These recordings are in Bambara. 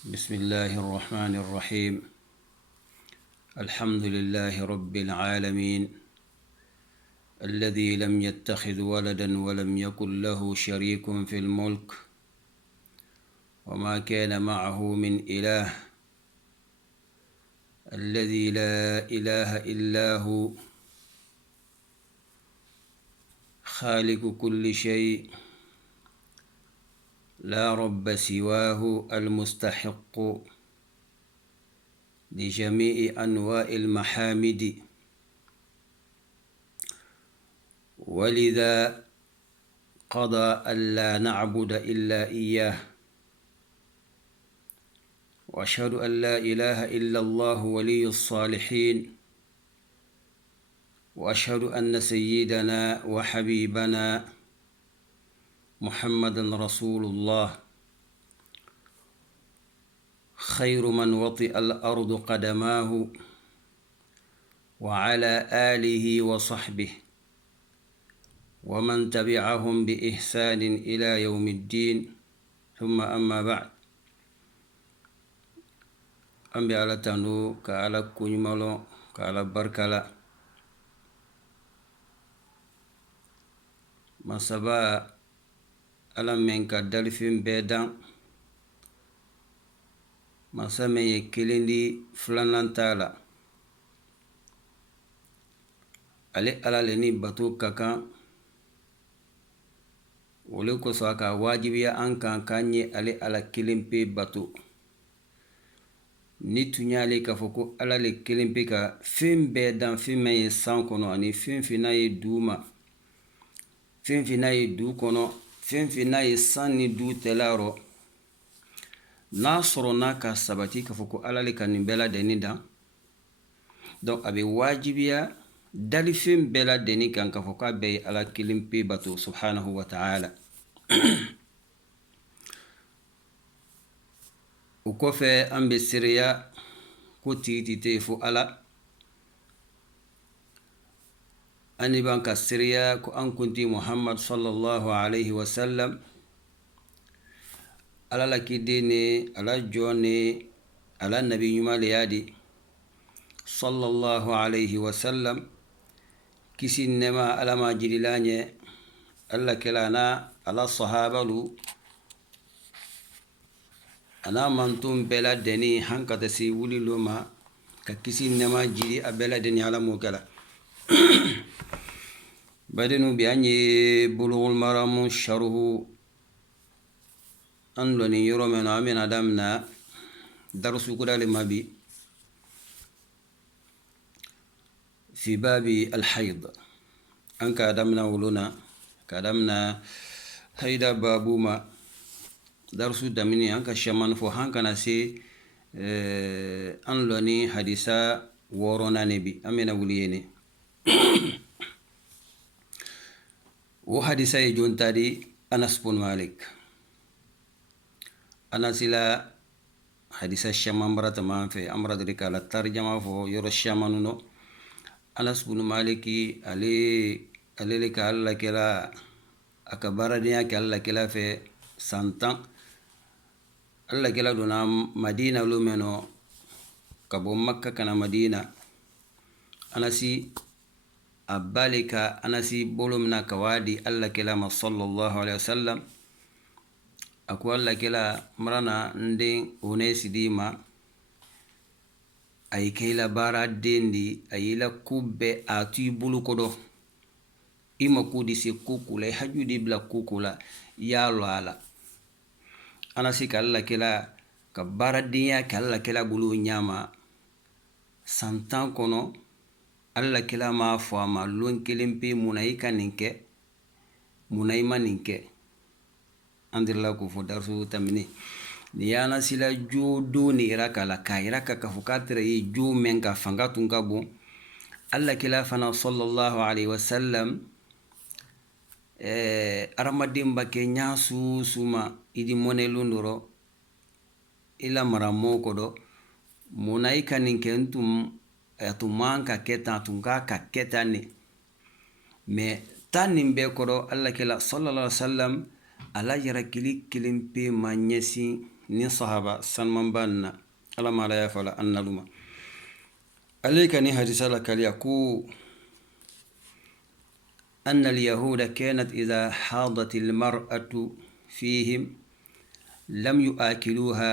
بسم الله الرحمن الرحيم. الحمد لله رب العالمين الذي لم يتخذ ولدا ولم يكن له شريك في الملك وما كان معه من إله الذي لا إله إلا هو خالق كل شيء لا رب سواه المستحق لجميع أنواع المحامد، ولذا قضى ألا نعبد إلا إياه، وأشهد أن لا إله إلا الله ولي الصالحين، وأشهد أن سيدنا وحبيبنا محمدا رسول الله خير من وطئ الأرض قدماه، وعلى آله وصحبه ومن تبعهم بإحسان إلى يوم الدين، ثم أما بعد. أمبي على تنو كعلى كنمالو كعلى بركلا مسابا ألم من كدلفين بيدان مسامي يكلندي فلانان تالا على لني باتو كاكا ولكو سواكا واجبيا أنكا كاني على كلمبي باتو ni tunyale ka foko ala le kelempe ka fin be dan fin me san kono ani fin finaye duma fin finaye du kono fin finaye san ni du telaro na soro na ka sabati ka foko ala le kan bela deni dan donc abe wajibiya dali fin bela deni kan ka foko be ala kelempe bato subhanahu wa ta'ala. O kɔfɛ an bɛ seereya ko tigi tɛ fo ala, an b'an ka seereya ko an kuntigi Muhammad sallallahu alaihi wa sallam ala la kiden ne ala jɔn ne ala nabi ɲuman le y'a di sallallahu alaihi wa sallam, kisi nɛma ala ma jirila ɲɛ ala kɛla na ala sahabalu ana mantum bela deni hankata si wuli loma ka kisi nema jiri a bela deni ala mokala badenu bi anye bulughul maram sharuhu an loni yoro mena amina damna darsu kudale mabi fi babi alhayd an ka damna wuluna ka damna hayda babuma darsu damini an ka shaman fo hankana se an loni hadisa worona nebi amena wuliyene wo hadisa e jontadi Anas bin Malik. Anasila hadisa shaman barata manfe amradri kala tarjama fo yoro shamanuno Anas bin Maliki ale ka alla kela akabaradiya ka alla kela fe santan alla kela dona Madina lumeno kabo Makka kana Madina. Anasi abalika anasi bolumna kawadi alla kela ma sallallahu alaihi wasallam aku alla kela marana ndin onesi dima ay kela bara dendi ayila kubbe atu bulu kodo ima kudi se kukula hajudi bla kukula ya ala anasi kala kela ka baradiya kala kela bulu nyama santan kono alla kela ma fama lon kelimpe munaika ninke munaima ninke andirla ko fo darsu tamini ni yana sila jodo ni iraka la ka iraka ka fukatre yi jo men ka fangatun kabu alla kela fana sallallahu alaihi wasallam aramadin bake nyasu suma idi mone lundoro ila maramo kodo munaika ninke ntum atumanka keta tunga ka keta ne me tanin be kodo alla kela sallallahu alaihi wasallam ala yara kili kilimpe manyesi ni sahaba salman banna ala mala ya fala annaluma alayka ni hadisa la kaliyaku أن اليهود كانت إذا حاضت المرأة فيهم لم يؤكلوها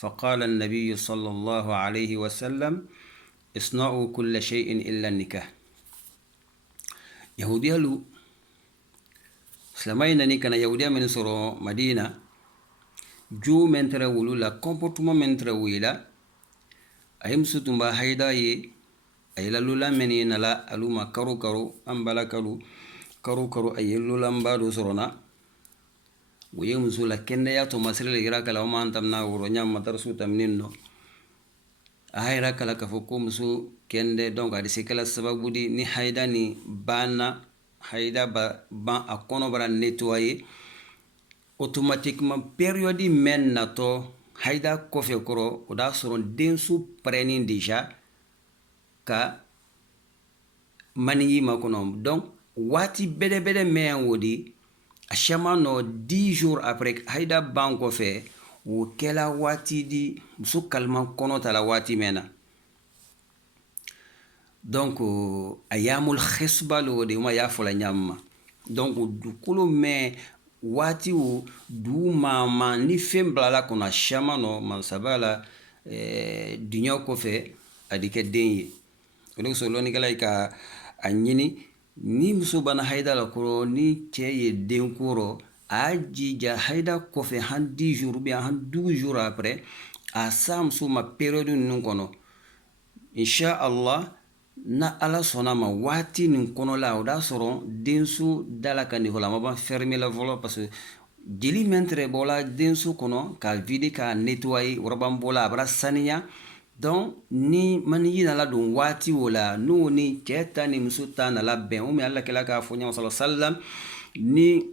فقال النبي صلى الله عليه وسلم اصنعوا كل شيء إلا النكاح يهوديا لو سلماينا نيكنا يهوديا من سورو مدينة جو من ترولو لا comportement من ترويلا أهم ستمبا هيداي ayla lula meni nala aluma karu karu ambala karu ay lula mbado sorona woye musula kende ya to masrele ira kala o mantam na woro nyam matar su tamninno ayra kala ka foko musu kende donc adi sekala sababu di ni hayda ni bana hayda ba akono bara nettoyer automatiquement période men na to hayda kofe koro oda soron densu prenin déjà ka mani makonom donc wati bede men wodi ashama no 10 jours après haida banko fe wo kela wati di muso kalma kono tala wati mena donc ayamul khisba lo de ma ya fola nyamma donc du kulo me wati wo du mama ni fembla la kona shama no man sabala dunya ko fe adike denye donc so loni kala ka anyini ni muso bana haida la koro ni cheye den koro aji ja haida ko fe han 10 jours bien han 12 jours après a sam suma période nun kono insha Allah na ala sona ma wati nin kono la oda soro densu dala kan hola ma ban fermer la volo parce que dili mentre bola densu kono ka vide ka nettoyer roban bola abra saniya donc ni man yina la dun wati wala no ni keta ni musuta na la ben umi alla kala ka fo nyama sallallahu alaihi wasallam ni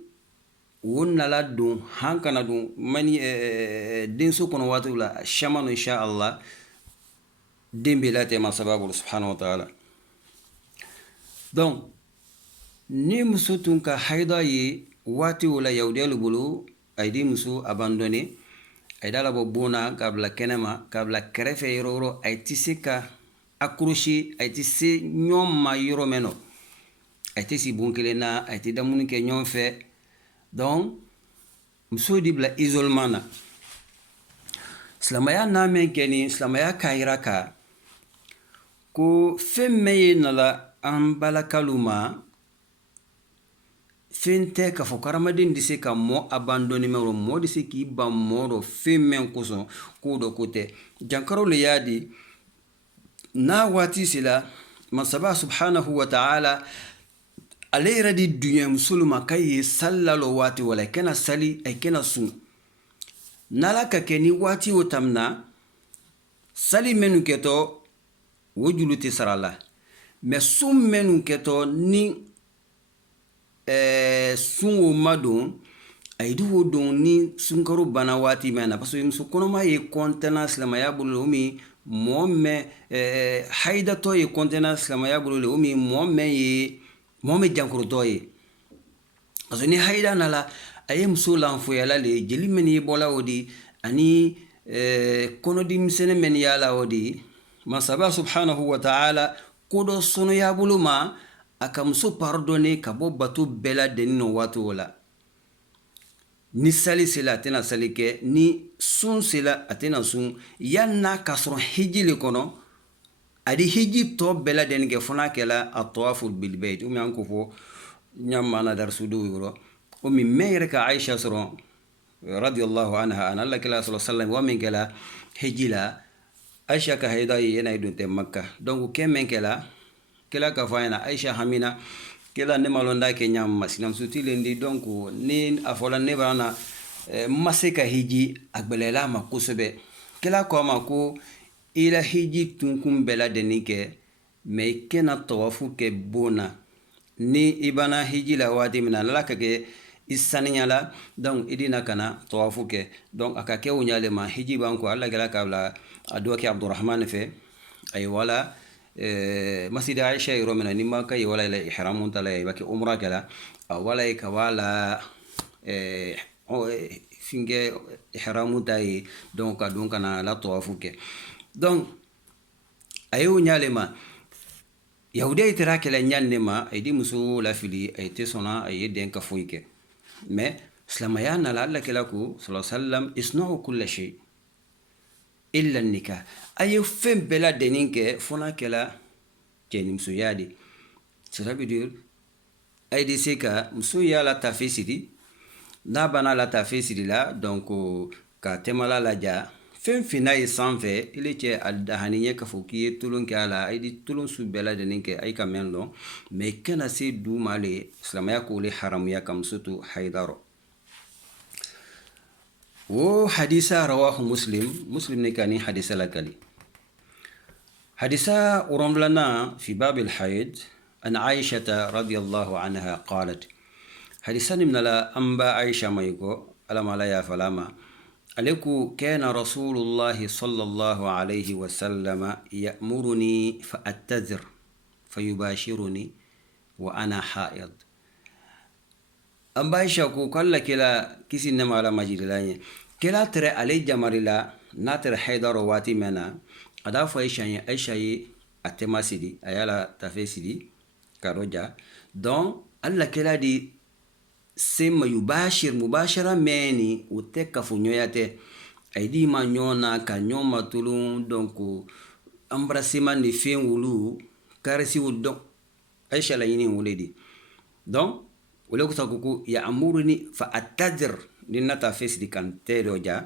wonna la dun hankana dun mani den so kono wati wala shamanu insha Allah dembe la tema sababu subhanahu wa ta'ala donc ni musutun ka haida yi wati wala yawdelu bulu aydi musu abandonné ay dala bo bona kabla kenema kabla kerefe yororo ay tisika accroché ay tisse ñom ma yoro meno ay tisi bunkele na ay ti damuni ke ñom fe donc mso dibla isolement na islamaya na men keni islamaya kairaka ko femme na la ambala kaluma fente ka fo karamadin dise ka mo abandonné mero mo dise ki ba moro femen kuso ko do kote jankaro le yadi na wati sila masaba subhanahu wa ta'ala alayra di dunya musulma kay sallalo wati wala kana sali ay kana sun nala ka keni wati wotamna sali menu keto wujuluti sarala mais sum menu keto ni sunwo madon aydu wodon ni sunkaro bana wati mena parce que muso konoma ye contenance la maya bulu mi momme haida to ye contenance la maya bulu mi momme jankoro to ye parce que ni haida nala aye muso lanfo yala le jeli meni bola odi ani konodi misene meni yala odi masaba subhanahu wa ta'ala kodo sono ya bulu ma aka muso pardonner ka bo bato bela denino watu wala ni sali sila atena sali ke ni sun sila atena sun yanna kasron hiji le kono adi hiji to bela denike fona kela atwafu bil bayt umi anko fo nyamana dar sudu yoro umi meyre ka Aisha soro radiyallahu anha an Allah kala sallallahu alaihi wasallam wa min kala hiji la Aisha ka hayda yana idunte Makka donc kemen kela ka fayna Aisha hamina kela ne malonda ke nyam masinam sutile ndi donc ni afola ne bana maseka hiji agbelela makusobe kela ko ma ko ila hiji tunkum bela denike me kena tawafu ke bona ni ibana hiji la wadi mina la ka ke isaninya la donc idina kana tawafu ke donc aka ke wunyale ma hiji banko Allah gela kabla adwa ke Abdurrahman fe ay wala مسجد عائشة يرومنا نما كي ولا إلى إحرام تلا يبكي عمرة كلا ولا يكوالا finge ihramu tayi donc kana la tawafu ke donc ayo nyalema yahudiya itira kala nyanne ma aydi muso la fili ay te sona ay den ka foyke mais islamaya na la Allah kala ko sallallahu alaihi wasallam isna'u kull shay illa an-nikah ayo fem bela deninke fona kala keni muso yadi cela veut dire ay di seka muso ya la tafsiri na bana la tafsiri la donc ka temala la ja fem fina yi sanfɛ ile cɛ aldahaniye ka fɔ k'i ye tulon kɛ a la ay di tulon su bɛɛ lajɛlen kɛ ay ka mɛn lɔn mais kana se du ma le silamɛya ko le haramuya ka muso to haydaro wo hadisa rawahu muslim ne ka ni hadisa la kali hadisa uromlana fi bab al-hayd an aisha radiyallahu anha qalat hadisa nimna la amba aisha mayko alama la ya falama عليكو كان رسول الله صلى الله عليه وسلم يأمرني فأتذر فيباشرني وأنا حائض أم بايشاكو قال كلا كيسي نما على مجيد لاني كلا ترى علي جمارلا ناتر حيدر واتي منا أدافع أيشاي أتماسيدي أيالا تفسيدي كاروجا دون الله كلا دي sema yubashir mubashara meni uteka funyoyate aidi manyona kanyoma tulun donc embrassement ni fin wulu karisi wudon aisha la yini wuledi donc wala ko sakuku ya amuruni fa atadir dinna ta face di kan teroja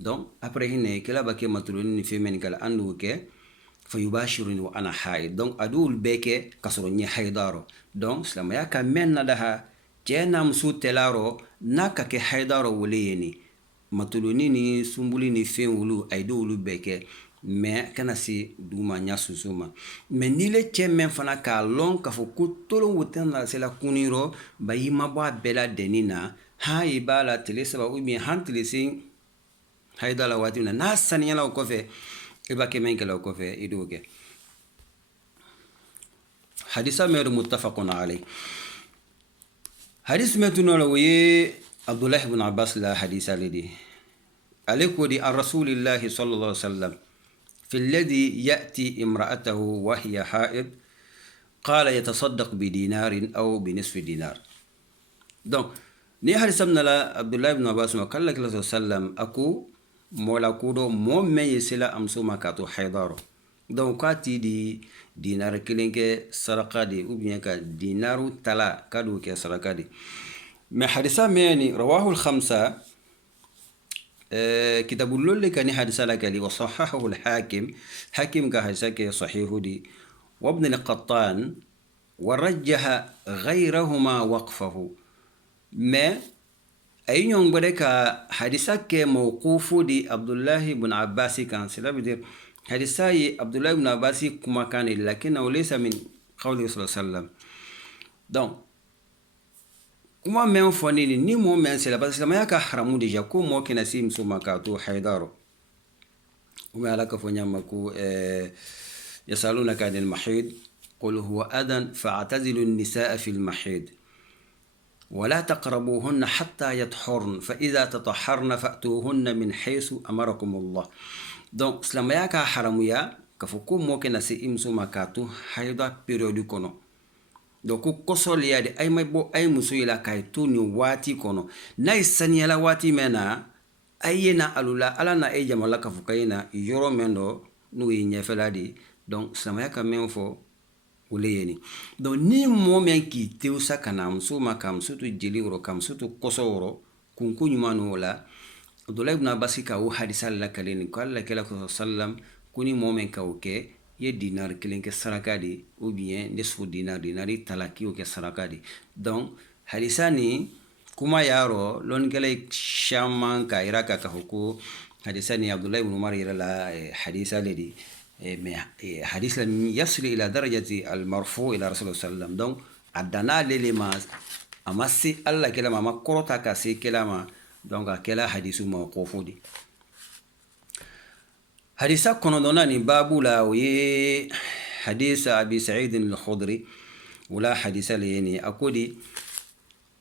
donc après hine kala bake matulun ni fin men kala andu ke fa yubashiruni wa ana haid donc adul beke kasoro ni haidaro donc slama ya ka menna daha jena musu telaro naka ke haydaro wuliyeni matuluni ni sumbuli ni fen wulu aydo wulu beke mais kana si duma nya susuma mais ni le chemen fana ka lon ka fo kutolo wutan na sela kuniro bayima ba bela denina ha ibala tele saba umi han tele sin haydala watina na sanyala ko fe iba ke men kala ko fe idoge hadisa mer muttafaqun alayh حديث متنو لوي عبد الله بن عباس لا حديث لدي عليك ودي الرسول الله صلى الله عليه وسلم في الذي يأتي امرأته وهي حائض قال يتصدق بدينار أو بنصف دينار donc ni حديث من عبد الله بن عباس قال لك صلى الله عليه وسلم أكو مولا كودو مومن يسلا أمسو مكاتو حيدارو donc kati di dinar kilinke saraka di ou bien ka dinaru tala kadu ke saraka di mais hadisa meni rawahu al-khamsa kitabul lul kani hadisa la kali wa sahahahu al-hakim hakim ka hadisa ke sahihu di wa ibn al-qattan wa rajjaha ghayrahuma waqfahu mais ayyon bade ka hadisa ke mawqufu di abdullah ibn abbas kan cela veut dire hadisai abdullah ibn abbas kuma kan lakinna laysa min qawli sallallahu alaihi wasallam donc kuma men foni ni mo men c'est la parce que ma ka haramu deja ko mo kina sim suma ka to haydaro uma alaka fonya mako yasalunaka anil mahid qul huwa adan fa'tazilu an-nisaa fi al-mahid ولا تقربوهن حتى يطهرن فإذا تطهرن فأتوهن من حيث أمركم الله donc silamaya ka haramuya ka fo ko mo kena se imso makatu hayda periode kono donc ko kosol ya de ay may bo ay muso ila kay to ni wati kono nay sanyala wati mena ayena alula ala na e jamala ka fo kayna yoro mendo no yi nyefeladi donc silamaya ka men fo uleyeni donc ni mo men ki teusa kana muso makam sutu jeli woro kam sutu kosoro kunku nyumano wala Abdullah ibn Abbas ka wo hadisa la kaleni ko Allah kala ko sallam kuni momen ka oke ye dinar kilen ke saraka di ou bien nisfu dinari talaki o ke saraka di donc hadisa ni kuma yaro lon gele shaman ka iraka ka hoko hadisa ni Abdullah ibn Umar ira la hadisa ledi hadis la yasil ila darajati al marfu ila rasul sallam donc adana lelema amasi Allah kala ma korota ka se kelama donc akela hadisu mawqufu di hadisa kono donani babu la wi hadisa abi sa'id al-khudri wala hadisa leni akodi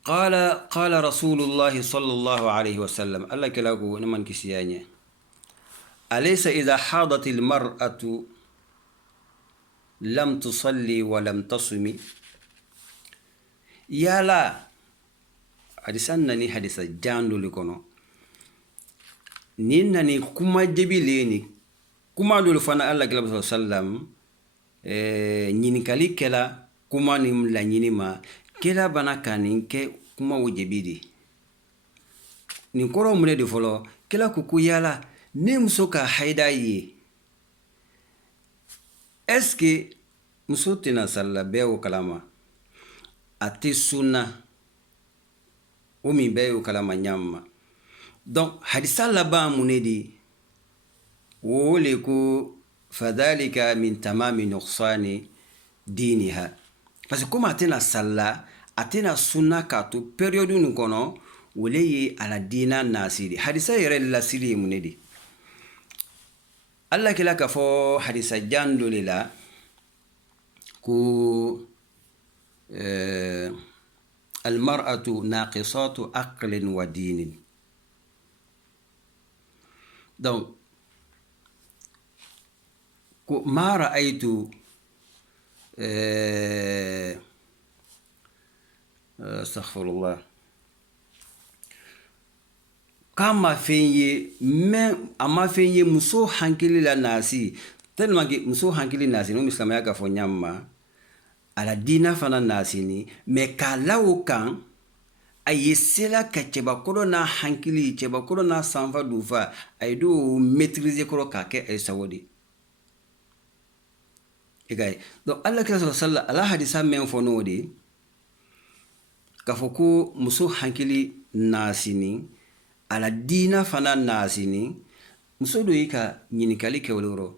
قال رسول الله صلى الله عليه وسلم الله كلاكو نمان كسياني أليس إذا حاضت المرأة لم تصلي ولم تصمي يا لا حديثني حديث جاندو لكونو نينني كما جبيليني كما دول فانا الله صلى الله عليه وسلم نينكالي كلا كما نملا نينما كلا بنا كانين كي كما وجبيدي نكورو مني دي فولو كلا كوكو يالا نمسو كا حيداي اسكي مسوتنا صلى بيو كلاما ati sunna umi beyo kalama nyamma donc hadisa laba munedi wole ko fadhalika min tamami nuqsani diniha parce que comme atena salla atena sunna ka to periode nu kono wole yi ala dina nasiri hadisa yere la siri munedi Allah kila ka fo hadisa jando lila ko المرأة ناقصات عقل ودين donc ما رأيت استغفر الله كما فيني ما أما فيني مسو حنكلي لناسي tellement que muso hankili nasi no mislamaya ka fo nyamma ala dina fana nasini me kalawo kan ayesela ka cebakoro na hankili cebakoro na sanfa dufa ay do maîtriser koro ka ke ay sawodi egay donc Allah sallallahu ala hadisa men fono di ka foko muso hankili nasini ala dina fana nasini muso do yika nyinikali ke woloro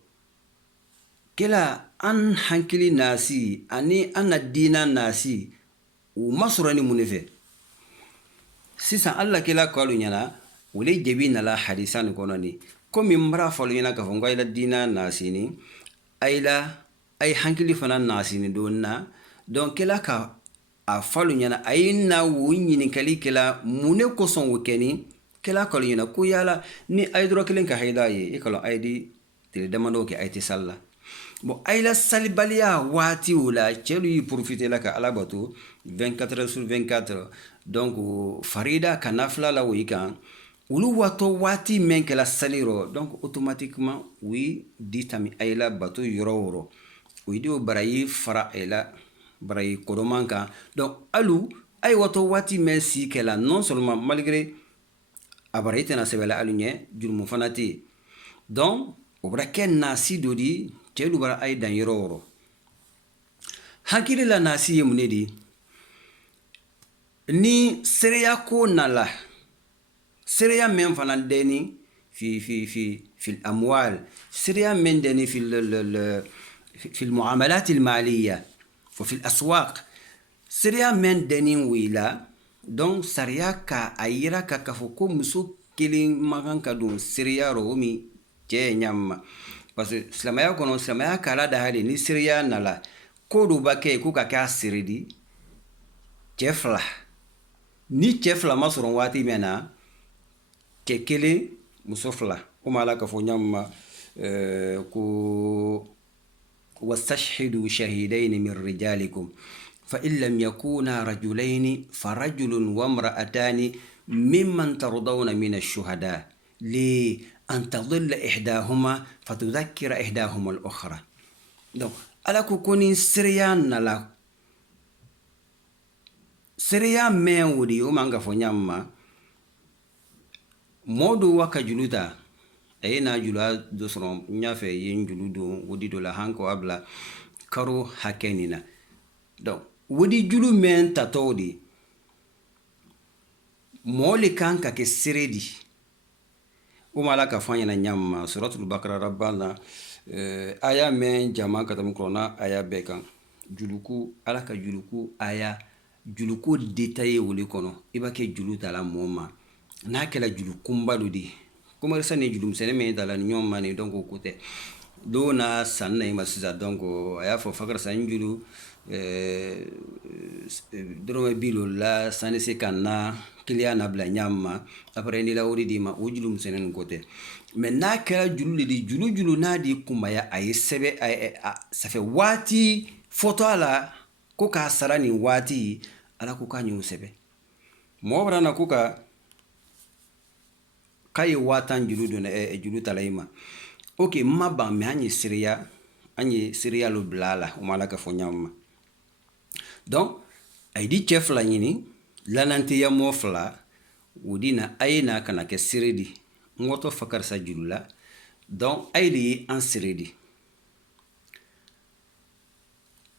kela an hankili nasi ani ana dina nasi u masurani munife sisa Allah kela kwalu nyana wule jebi na la hadisan kononi komi mbra falu nyana ka fonga ila dina nasi ni ay hankili fana nasi ni donna donc kela ka a falu nyana ayina wunyi ni kali kela mune ko son wukeni kela kwalu nyana ku yala ni ay dro kelen ka haydaye ikalo aydi tele demando ke ayti salla bon ayla salibalia wati wala chelu yi profiter la ka alabato 24 heures sur 24 donc farida kanafla la wikan ulu wato wati men que la saliro donc automatiquement oui ditami ayla bato yororo oui dio barayi fara ayla barayi kodomanka donc alu ay wato wati men si que la non seulement malgré abarite na sebela alunye julmu fanati donc obraken nasi dodi chelu bara ay dan yororo hakiri la nasi yemunedi ni sereya ko nala sereya men fana deni في الاموال sereya men deni في المعاملات الماليه وفي الاسواق sereya men deni wila donc sariya ka ayira ka kafoko muso kilin magan ka don sereya romi je nyamma parce que silamaya kono silamaya kala da hali ni siriya nala ko do bake ku ka ka siridi chefla ni chefla masoron wati mena kekele musofla kuma la ka fo nyamma ku wastashhidu shahidayn min rijalikum fa in lam yakuna rajulayn farajulun wa imra'atani mimman tardawna min ash-shuhada li أن تضل إحداهما فتذكر إحداهما الأخرى donc ala ko koni siriyan nala siriya men wudi o manga fo nyamma modu waka juluta ayina jula do soron nyafe yin juludo wudi do la hanko abla karo hakenina donc wudi julu men tatodi moli kanka ke siredi umala ka fanya nyamma suratul baqara rabbana aya men jama katam krona aya bekan juluku alaka juluku aya juluku detaye wuli kono ibake juluta la moma na kala juluku mbaludi kuma resane julum sene me dala nyom mani donc kote do na sanna ima sisa donc a y'a fɔ fakar sa n julu dɔrɔmɛ bilo la sani se ka na kiliya na bila ɲam ma après ni la wari di ma o julu misɛnnin ko tɛ mais n'a kɛra julu de di julu n'a di kunbaya a ye sɛbɛ ça fait waati fɔtɔ a la ko k'a sara nin waati ala ko k'a ɲ'o sɛbɛ mɔgɔ bara na ko k'a ye 5000 julu don julu tala i ma ok ma ban mais an ye sereya lo bila la o ma ala ka fɔ ɲam ma donc a ye di cɛ fila ɲini lananteya mɔ fila o di na a ye na kana kɛ sere di n wɔtɔ fakarisa juru la donc a ye de ye an sere di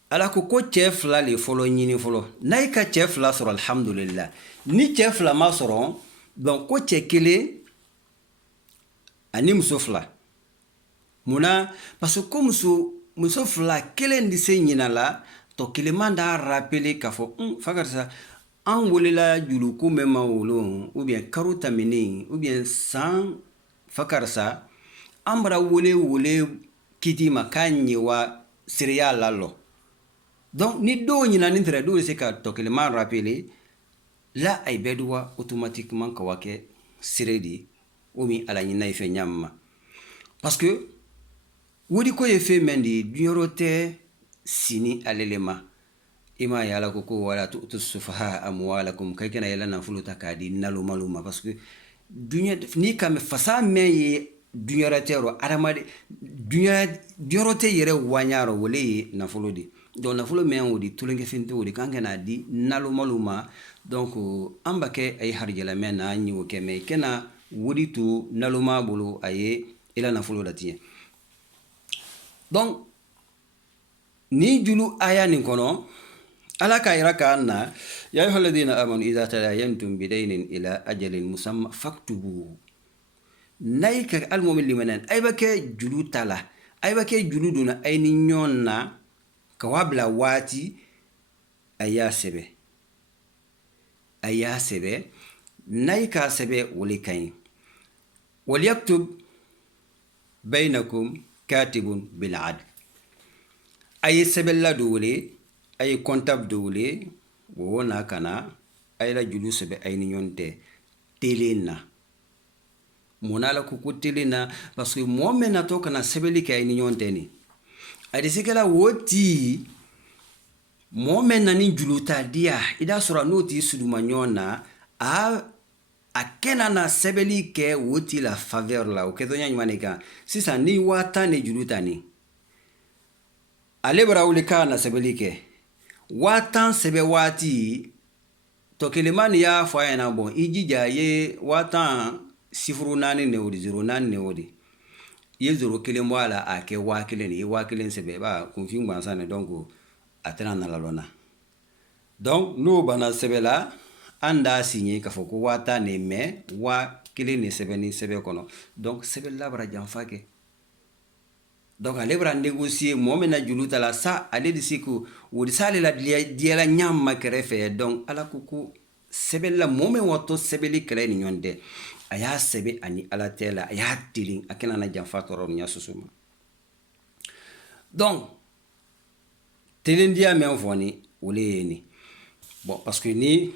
ala ko cɛ fila le fɔlɔ ɲini fɔlɔ n'a ye ka cɛ fila sɔrɔ alhamdulillah ni cɛ fila ma sɔrɔ donc ko cɛ kelen ani muso fila munna parce que ko muso fila kelen de se ɲina la tɔ keleman da rappelé k'a fɔ fakarisa an welela juluko mɛn ma wolo ou bien karo tɛmɛnen ou bien san fakarisa an bara wele kiti ma k'a ɲɛ wa sereya la lɔ donc ni dɔw ɲinanin tɛrɛ dɔw bɛ se ka tɔ keleman rappelé la a ye bɛɛ duwa automatiquement ka wa kɛ sere de ou bien ala ɲina ye fɛn ɲam ma parce que wodi ko ye fɛn mɛn de dunyɔrɔ tɛ sini ale le ma i ma ye ala ko wala tu'tu sufaha amwalakum kai kana yɛlɛ nafolo ta k'a di nalomalu ma parce que ni ka fasa mɛn ye dunyɔrɔ tɛ yɔrɔ adamaden dunyɔrɔ tɛ yɛrɛ waɲa yɔrɔ wole ye nafolo de donc nafolo mɛn o di tulonkɛfɛn tɛ o de kan ka n'a di nalomalu ma donc an ba kɛ a ye harijɛlamɛn na an y'o kɛ mais kana wodi to naloma bolo a ye ila nafolo la tiɲɛ donc ni julu aya nin kɔnɔ ala ka yira k'an na ya ayyuha alladhina amanu idha tadayantum bidaynin ila ajalin musamma faktubu nay ka almu'min limanan ay ba kɛ julu tala ay ba kɛ julu duna ay ni ɲɔn na ka wabla waati a y'a sɛbɛ nay ka sɛbɛ wali ka ɲi waliyaktub baynakum katibun bil adl a ye sɛbɛnla dɔ wele a ye comptable dɔ wele o na ka na a ye la julu sɛbɛ a ye ni ɲɔgɔn tɛ telen na munna la ko telen na parce que mɔgɔ min natɔ ka na sɛbɛnli kɛ a ye ni ɲɔgɔn tɛ nin a de se kɛla o ti mɔgɔ min na ni julu ta diya i da sɔrɔ n'o ti suduma ɲɔgɔn na a kɛna na sɛbɛnli kɛ o ti la faveur la o kɛtɔ ɲuman de kan sisan ni 1000 de julu ta nin ale bara wuli k'a na sɛbɛnli kɛ 1000 sɛbɛ waati tɔ keleman ni y'a fɔ a ɲɛna bɔn i jija ye 1000 sifuru 4 ne o de 04 ne o de i ye 0 kelen bɔ a la a kɛ 1000 de i ye 1000 sɛbɛ i b'a kunfin gansan ne donc a tɛna nala lɔnna donc n'o banna sɛbɛ la an da signé k'a fɔ ko 1000 ne mais 1000 ne sɛbɛ ni sɛbɛ kɔnɔ donc sɛbɛ la bara janfa kɛ donc ale bara négocier mɔgɔ min na julu ta la sa ale de se ko o de sa ale la diyala ɲama kɛrɛfɛ donc ala ko sɛbɛn la mɔgɔ min wɔtɔ sɛbɛnli kɛlɛ ni ɲɔgɔn tɛ a y'a sɛbɛn ani ala tɛ la a y'a telin a kana na janfa tɔɔrɔ ni ɲa susu ma donc telendiya min fɔ ni o le ye ni bon parce que ni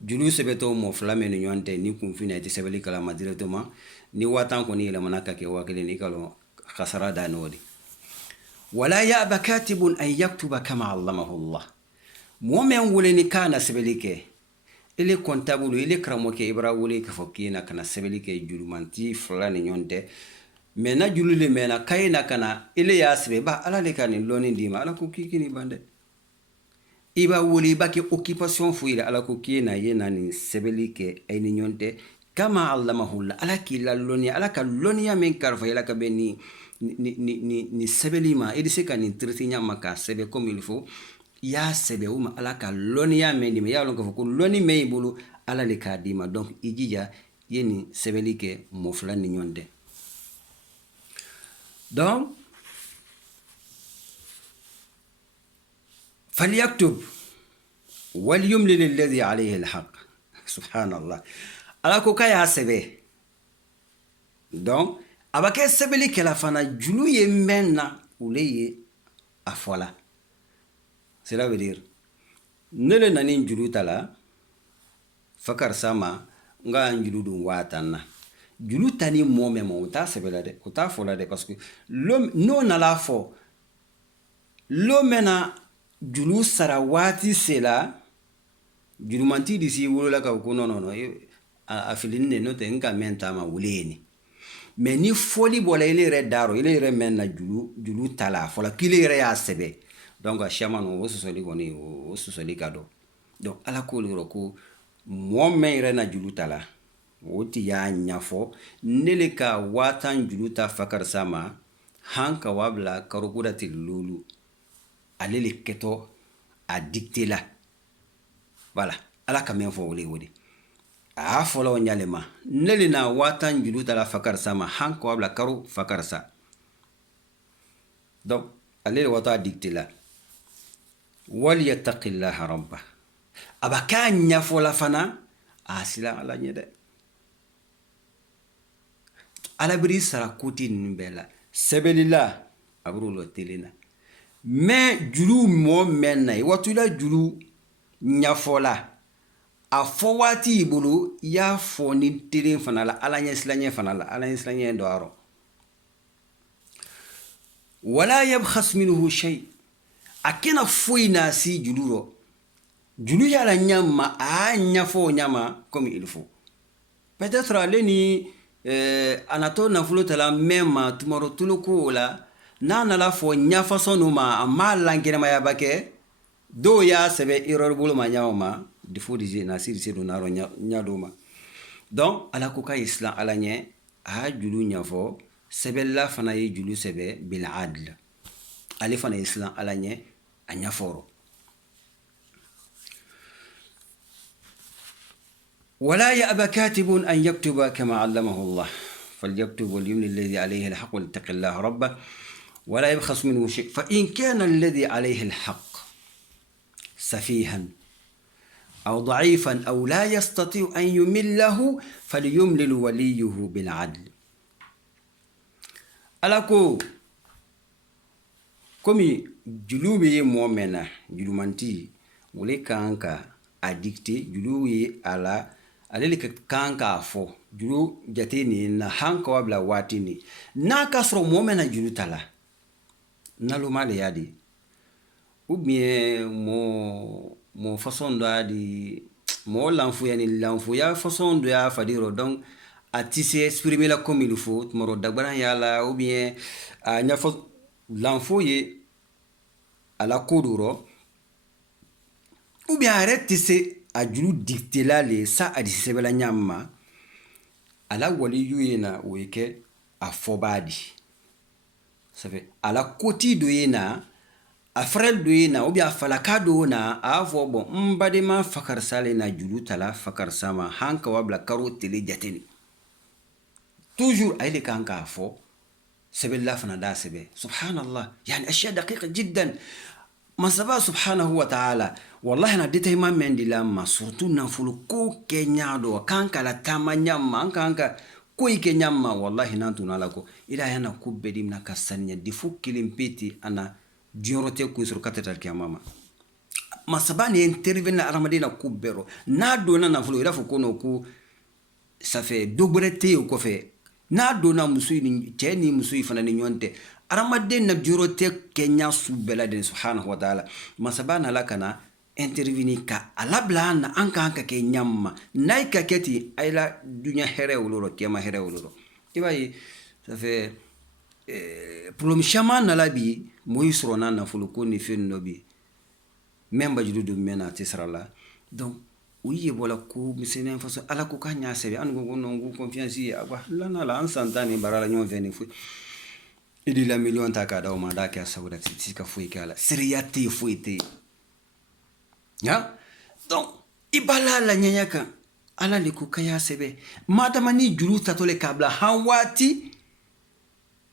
julu sɛbɛtɔ mɔ fila min ni ɲɔgɔn tɛ ni kunfin na i tɛ sɛbɛnli kalama directement ni 1000 kɔni yɛlɛmana ka kɛ 1000 ni kalon خسارة دانودي ولا يأبى كاتب أن يكتب كما علمه الله مؤمن ولني كان سبليك إلي كونتابلو إلي كراموك إبرا ولي كفوكينا كان سبليك جلومانتي فلان يونده منا جلولي منا كاينا كان إلي ياسبي با ألا لكاني لوني ديما ألا كوكيكيني باندي إبا ولي باكي أوكيباسيون فويلة ألا كوكينا يناني سبليك أيني يونده كما علمه الله ألا كي لوني ألا كالونيا من كارفا يلا كبني ni sɛbɛli ma i de se ka nin traité ɲama ka sɛbɛ comme il faut i y'a sɛbɛ o ma ala ka lɔnniya mɛn di ma i y'a lɔn k'a fɔ ko lɔnni mɛn i bolo ala le k'a di ma donc i jija i ye nin sɛbɛli kɛ mɔ fila ni ɲɔgɔn tɛ donc falyaktub walyumlil alladhi alayhi alhaq subhanallah ala ko k'a y'a sɛbɛ donc abake sebeli kela fana julu ye menna ule ye afola. Cela veut dire nele nani julu tala fakar sama nga julu dun watanna julu tani mome mo uta sebela de uta fola de parce que l'homme non ala fo l'homme na julu sara wati sela julu manti disi wolola ka ko non a filinne no te nga menta ma wuleni mais ni foli bola ile re daro ile re menna julu tala fola kile re ya sebe donc a chama no wo sosoli koni wo sosoli kado donc ala ko liro ko mo men re na julu tala woti ya nyafo nele ka watan julu ta fakar sama hanka wabla karukuda tilulu alele keto a dicté la voilà ala ka men fo woli a fola o nyalema nele na watan julu tala fakar sama hanka wabla karu fakar sa donc alele wata dicté la wal yattaqillaha rabba abaka nyafo la fana asila ala nyede ala biri sara kuti nbela sebelila abru lo telena mais julu mo menna watula julu nyafola a fo wati bulu ya fo ni telen fana la ala nyeslanye fana la ala nyeslanye do aro wala yabkhas minhu shay akena foina si juluro julu ya la nyama a nyafo nyama comme il faut peut-être aleni anato na fulo tala mema tumoro tuluko la na la fo nyafa sonuma amma langene ma yabake do ya sebe error bulu ma nyawma de fo dije na siri sedo na ro nyadoma donc ala ko kay islam ala nye a julu nyafo sebe la fana ye julu sebe bil adl ali fana islam ala nye a nyaforo ولا يأبى كاتب أن يكتب كما علمه الله فليكتب وليمن الذي عليه الحق وليتق الله ربه ولا يبخس منه شيء فإن كان الذي عليه الحق سفيها أو ضعيفا أو لا يستطيع أن يمله فليملل وليه بالعدل ألاكو كمي جلوبي مؤمنة جلومانتي وليكا أنك أديكتي جلوبي على alele kanka fo juru jatini na hanka wabla watini na kasro momena juru tala nalu male yadi ou bien mo façon d'adi mo l'enfou yani l'enfou ya façon de ya fadiro donc a tissé exprimer la comme il faut moro dagbaran yala ou bien a nya fo l'enfou ye ala koduro ou bien arrête tissé a julu dicté la le sa adi sebela nyamma ala wali yuyena weke a fobadi ça fait ala koti do yena a frel do yena ou bien falaka do na a fo bon mbade ma fakar sale na julu tala fakar sama hanka wabla karo tele jateni toujours ay le kanka fo sebela fana da sebe subhanallah yani ashya daqiqa jiddan ما سبا سبحانه وتعالى والله أنا ديت ما من دلام ما surtout نفلو كو كنيا دو كان كلا تامنيا ما كان كوي كنيا ما والله نانتو نالكو إذا أنا كوب بدي من كسرني دفوق كلم بيتي أنا ديوروتي كويسر كتر كياماما ما سبا نينترفين أرامدينا كوب برو نادونا نفلو إذا فكونو كو سافي دوبرتي وكوفي نادونا مسوي تاني مسوي فناني نيونتي aramadin na jurote kenya subela den subhanahu wa ta'ala masabana lakana intervenir ka alabla na anka ke nyamma naika keti ayla dunya here uluro kema here uluro tibai ça fait problème chaman na labi moyisro na fuluko ni fin nobi memba judu mena tisrala donc oui bola ko misene faso ala ko kanya sebe an go nongu confiance ya ba lana la ansantani barala nyon veni fu idi la million takada o manda ka sauda tika fui kala siriyati fuite ya donc ibala la nyanyaka ala liku kaya sebe madama ni julu tatole kabla hawati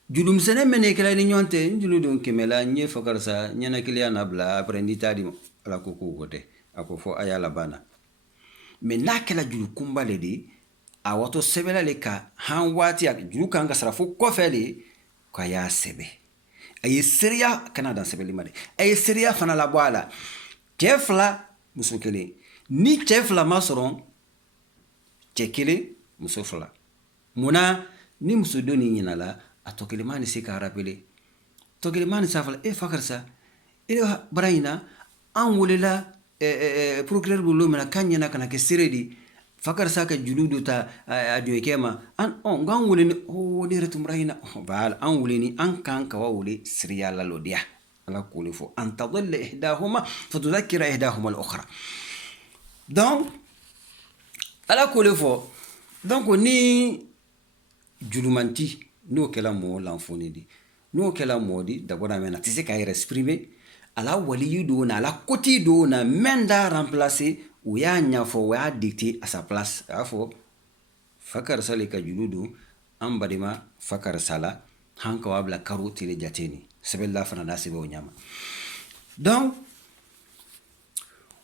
julu msene mene kala ni nyonte julu don kemela nye fokarsa nyana kilia nabla aprendi tadi ala kuku gote akofo ayala bana mais nakela julu kumbale di a wato sɛbɛla le ka han waati a juru kan ka sara fo kɔfɛ le k'a y'a sɛbɛ a ye seereya kana dan sɛbɛli ma de a ye seereya fana labɔ a la cɛ fila muso kelen ni cɛ fila ma sɔrɔ cɛ kelen muso fila munna ni muso dɔ ni ɲinala a tɔ kelen ma ni se ka rapele tɔ kelen ma ni sa fala fa karisa bara in na an welela procureur bolo mina kan ɲɛna kana kɛ seere de fa karisa ka julu dɔ ta a jɔnkɛ ma nkan wele ni ne yɛrɛ tun bara in na bala an wele ni an kan ka wa wele siriya lalodiya ala k'o le fɔ an tadalla ihdahuma fatudhakkira ihdahuma al-ukhra donc ala k'o le fɔ donc ni julumanti n'o kɛla mɔgɔ lanfoni di n'o kɛla mɔgɔ di d'abord amena tɛ se k'a yɛrɛ exprimer ala waliyu do na ala koti do na men da remplacer o y'a ɲafɔ o y'a dicté à sa place a y'a fɔ fa karisa le ka julu do an badema fa karisa la han ka wa bila karo tele jateni sɛbɛlila fana da sɛbɛ o ɲama donc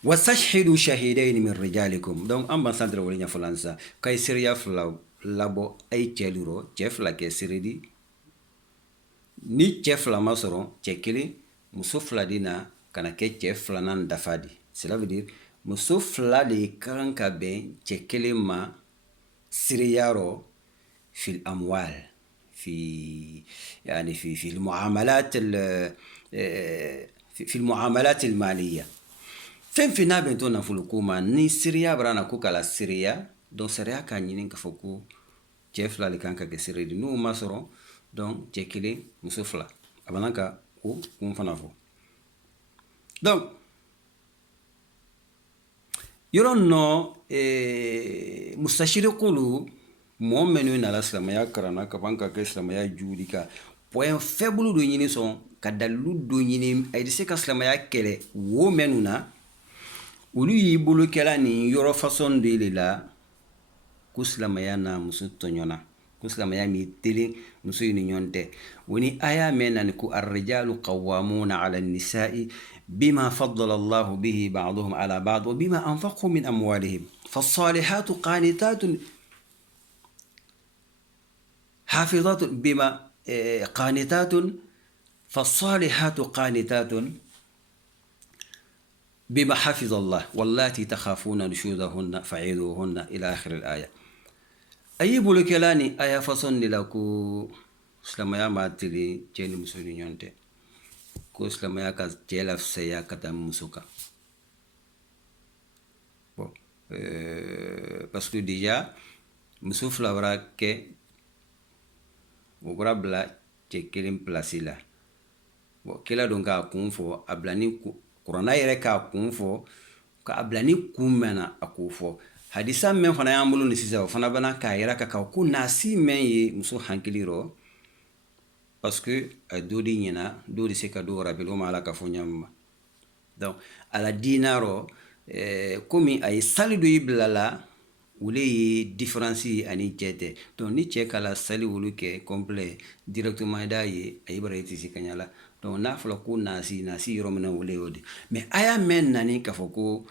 wasashhidu shahidayn min rijalikum donc an ban santere wala ɲafɔlan sa kay seriya fila labɔ ay cɛliro cɛ fila kɛ seredi ni cɛ fila ma sɔrɔ cɛ kelen muso fila de na kana kɛ cɛ filanan dafa di cela veut dire muso fila de kan ka bɛn cɛ kelen ma siriyarɔ fil amwal في يعني في المعاملات في المعاملات المالية في نابن تونا فلوكوما ني سيريا برانا كوكالا سيريا دون سيريا كان ينين كفوكو جيف لا لكان كسيري دي نو ماسرو دون تشيكلي مسوفلا ابانكا كو كون فنافو دونك يرونو مستشرقون mɔgɔ minnu nana silamɛya karanna ka ban ka kɛ silamɛya juuli ka point faible dɔ ɲini sɔn ka dalilu dɔ ɲini a ye se ka silamɛya kɛlɛ wo minnu na olu y'i bolo kɛla nin yɔrɔ façon de le la ko silamɛya na muso tɔɲɔna ko silamɛya min telen muso ni ɲɔgɔn tɛ o ni aya mɛn nani ko arrijalu qawwamuna ala nisa'i bima faddala allahu bihi ba'dahum ala ba'd wa bima anfaqu min amwalihim fassalihatu qanitatun حافظات بما قانتات فالصالحات قانتات بما حفظ الله واللاتي تخافون نشوزهن فعيذوهن إلى آخر الآية أي بولكلاني آية فصل لكو سلاميا ماتلي جيني مسولين يونتي كو سلاميا كاز جيلاف سيا كتام مسوكا parce que déjà مسوف لورا كي o bɔra bila cɛ kelen place la bon kela don k'a kun fɔ a bila ni kuranna yɛrɛ k'a kun fɔ k'a bila ni kun mɛnna a k'o fɔ hadisa mɛn fana y'an bolo ni sisan o fana bana k'a yɛrɛ ka ko nasi mɛn ye muso hankili rɔ parce que a dɔ de ɲɛna dɔ de se ka dɔ rappel o ma ala ka fɔ ɲamma donc a la diina rɔ komi a ye sali dɔ i bila la wule ye différence ani cɛ tɛ donc ni cɛ kala sali wulu kɛ complet directement da ye a bara iti si kanya la donc n'a fɔla ko nasi yɔrɔ min na wule y'o de mais a y'a mɛn nani k'a fɔ ko